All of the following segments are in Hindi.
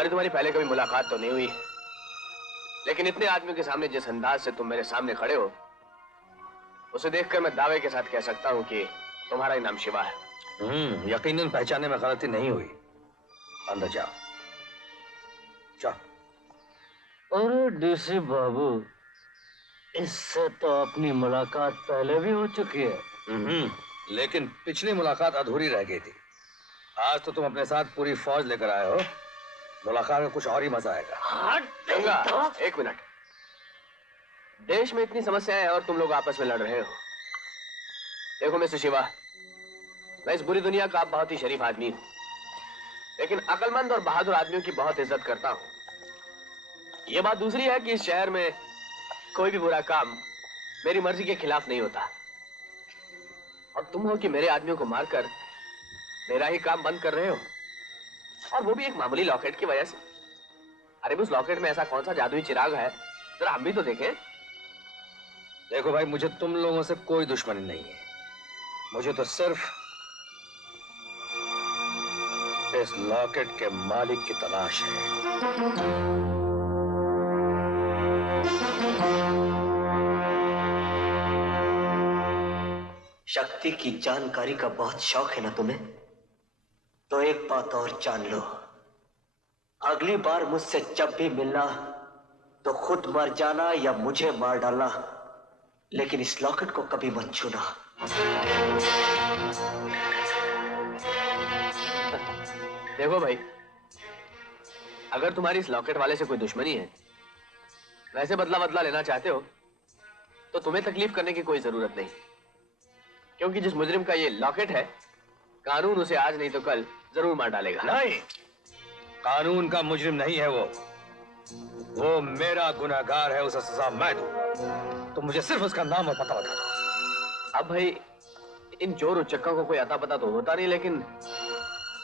हमारी तुम्हारी पहले कभी मुलाकात तो नहीं हुई, लेकिन इतने आदमियों के सामने जिस अंदाज से तुम मेरे सामने खड़े हो, उसे देखकर मैं दावे के साथ कह सकता हूँ कि तुम्हारा ही नाम शिवा है। यकीनन पहचानने में गलती नहीं हुई। अंदर जाओ, जाओ। अरे डीसी बाबू, इससे तो अपनी मुलाकात पहले भी हो चुकी है। लेकिन पिछली मुलाकात अधूरी रह गई थी। आज तो तुम अपने साथ पूरी फौज लेकर आए हो, मुलाकात में कुछ और ही मजा आएगा। गंगा, एक मिनट। देश में इतनी समस्याएं हैं और तुम लोग आपस में लड़ रहे हो। देखो मिस्टर शिवा, मैं इस बुरी दुनिया का बहुत ही शरीफ आदमी हूं, लेकिन अक्लमंद और बहादुर आदमियों की बहुत इज्जत करता हूं। यह बात दूसरी है कि इस शहर में कोई भी बुरा काम मेरी मर्जी के खिलाफ नहीं होता, और तुम हो कि मेरे आदमियों को मारकर मेरा ही काम बंद कर रहे हो, और वो भी एक मामूली लॉकेट की वजह से। अरे उस लॉकेट में ऐसा कौन सा जादुई चिराग है, जरा हम भी तो देखें। देखो भाई, मुझे तुम लोगों से कोई दुश्मनी नहीं है। मुझे तो सिर्फ इस लॉकेट के मालिक की तलाश है। शक्ति की जानकारी का बहुत शौक है ना तुम्हें? तो एक बात और जान लो, अगली बार मुझसे जब भी मिलना तो खुद मर जाना या मुझे मार डालना, लेकिन इस लॉकेट को कभी मत छूना। देखो भाई, अगर तुम्हारी इस लॉकेट वाले से कोई दुश्मनी है, वैसे बदला लेना चाहते हो, तो तुम्हें तकलीफ करने की कोई जरूरत नहीं, क्योंकि जिस मुजरिम का ये लॉकेट है, कानून उसे आज नहीं तो कल जरूर मार डालेगा। नहीं, कानून का मुजरिम नहीं है वो मेरा गुनहगार है, उसे सजा मैं दूं। तो मुझे सिर्फ उसका नाम और पता बता दो। अब भाई, इन चोर उच्चक्का को कोई अता पता तो होता नहीं, लेकिन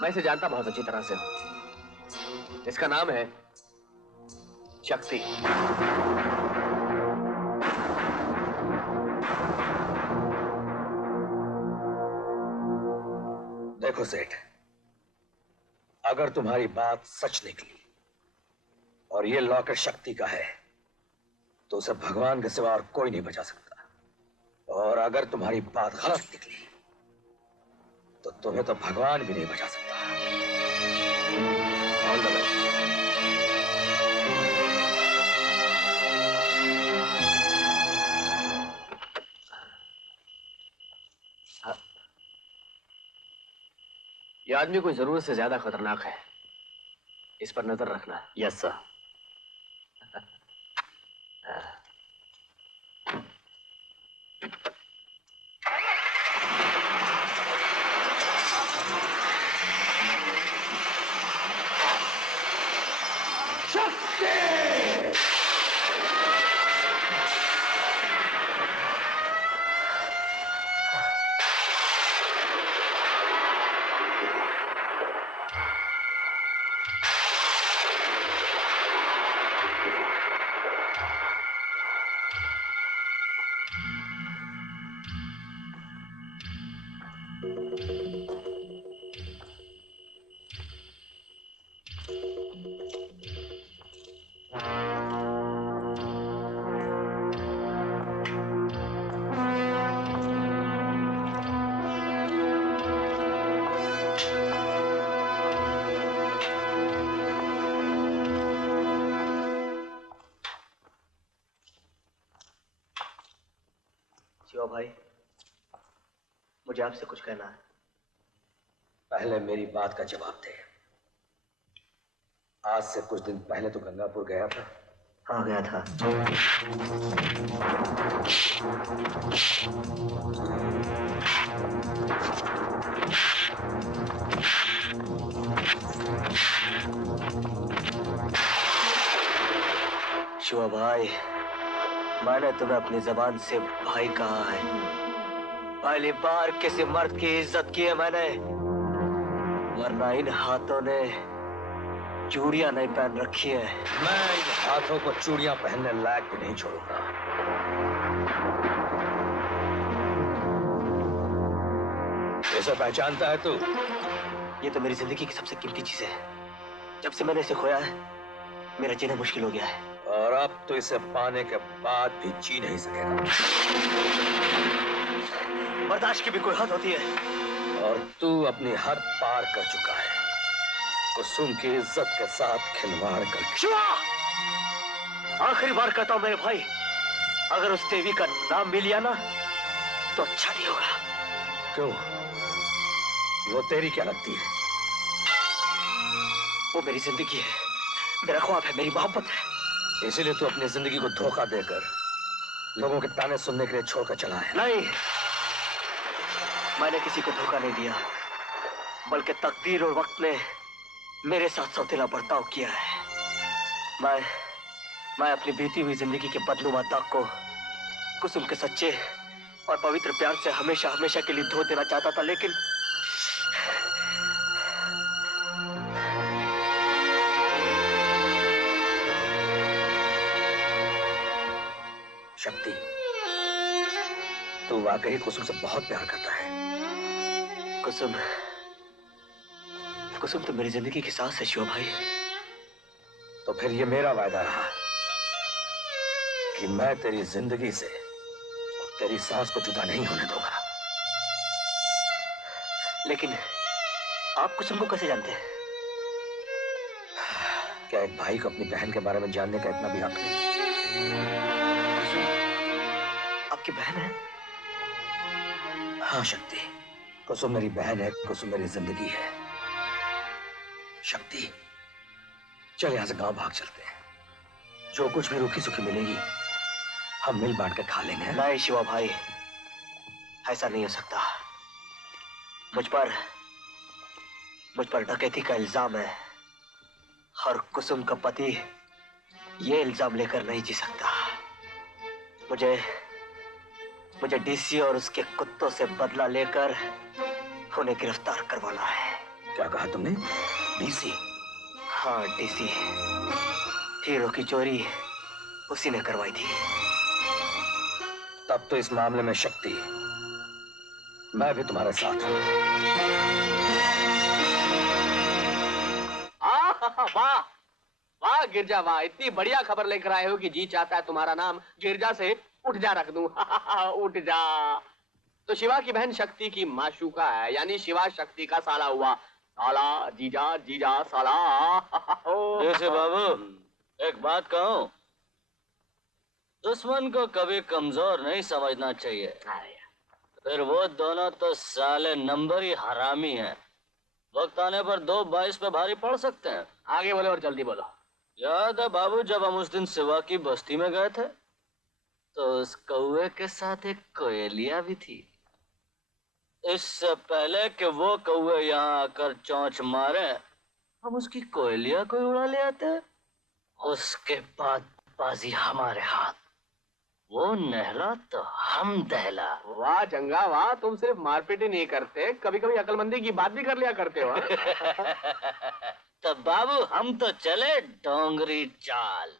मैं इसे जानता बहुत अच्छी तरह से हूं। इसका नाम है शक्ति। देखो सेठ, अगर तुम्हारी बात सच निकली और ये लॉकेट शक्ति का है, तो उसे भगवान के सिवा और कोई नहीं बचा सकता। और अगर तुम्हारी बात गलत निकली, तो तुम्हें तो भगवान भी नहीं बचा सकता। All the best. ये आदमी कोई जरूरत से ज्यादा खतरनाक है, इस पर नजर रखना। Yes sir. शिवा भाई, मुझे आपसे कुछ कहना है। पहले मेरी बात का जवाब दे। आज से कुछ दिन पहले तो गंगापुर गया था। हाँ गया था। शिवा भाई, मैंने तुम्हें अपनी जबान से भाई कहा है। पहली बार किसी मर्द की इज्जत की है मैंने, वरना इन हाथों ने चूड़ियां नहीं पहन रखी है। मैं इन हाथों को चूड़ियां पहनने लायक भी नहीं छोड़ूंगा। इसे पहचानता है तू? ये तो मेरी जिंदगी की सबसे कीमती चीज है। जब से मैंने इसे खोया है मेरा जीना मुश्किल हो गया है। और अब तो इसे पाने के बाद भी जी नहीं सकेगा। बर्दाश्त की भी कोई हद होती है। और तू अपनी हद पार कर चुका है, कुसुम की इज्जत के साथ खिलवाड़ कर। शिवा, आखिरी बार कहता हूं मेरे भाई, अगर उस देवी का नाम भी लिया ना तो अच्छा नहीं होगा। क्यों? वो तेरी क्या लगती है? वो मेरी जिंदगी है, मेरा ख्वाब है, मेरी मोहब्बत है। इसीलिए तू अपनी जिंदगी को धोखा देकर लोगों के ताने सुनने के लिए छोड़कर चला है। नहीं, मैंने किसी को धोखा नहीं दिया, बल्कि तकदीर और वक्त ने मेरे साथ सौतेला बर्ताव किया है। मैं अपनी बीती हुई जिंदगी के बदनुमा दाग को कुसुम के सच्चे और पवित्र प्यार से हमेशा हमेशा के लिए धो देना चाहता था, लेकिन शक्ति, तू वाकई कुसुम से बहुत प्यार करता है। कुसुम कुसुम तो मेरी जिंदगी की सांस है शिवा भाई। तो फिर ये मेरा वायदा रहा कि मैं तेरी जिंदगी से तेरी सांस को जुदा नहीं होने दूंगा। लेकिन आप कुसुम को कैसे जानते हैं? क्या एक भाई को अपनी बहन के बारे में जानने का इतना भी हक नहीं? आपकी बहन है? हाँ शक्ति, कुसुम मेरी बहन है, कुसुम मेरी जिंदगी है। शक्ति, चल यहां से गांव भाग चलते हैं। जो कुछ भी रूखी सूखी मिलेगी हम मिल बांट के खा लेंगे। नहीं शिवा भाई, ऐसा नहीं हो सकता। मुझ पर डकैती का इल्जाम है और कुसुम का पति ये इल्जाम लेकर नहीं जी सकता। मुझे डीसी और उसके कुत्तों से बदला लेकर उन्हें गिरफ्तार करवाना है। क्या कहा तुमने? डीसी? हाँ डीसी। हीरो की चोरी उसी ने करवाई थी। तब तो इस मामले में शक्ति, मैं भी तुम्हारे साथ हूं। वाह वाह गिरजा, वाह, इतनी बढ़िया खबर लेकर आए हो कि जी चाहता है तुम्हारा नाम गिरजा से उठ जा रख दूं। उठ जा। तो शिवा की बहन शक्ति की माशूका है, यानी शिवा शक्ति का साला हुआ। साला जीजा, जीजा साला। जैसे बाबू एक बात कहूं, दुश्मन को कभी कमजोर नहीं समझना चाहिए। फिर वो दोनों तो साले नंबर ही हरामी हैं। वक्त आने पर 2-22 पे भारी पड़ सकते हैं। आगे बोलो और जल्दी बोलो। याद है बाबू, जब हम उस दिन शिवा की बस्ती में गए थे तो उस कौवे के साथ एक कोयलिया भी थी। इससे पहले कि वो कौवे यहाँ आकर चोंच मारे, हम उसकी कोयलिया को उड़ा ले आते। उसके बाद बाजी हमारे हाथ, वो नहला तो हम दहला। वाह चंगा वाह, तुम सिर्फ मारपीट ही नहीं करते, कभी कभी अकलमंदी की बात भी कर लिया करते हो। तो बाबू हम तो चले डोंगरी चाल।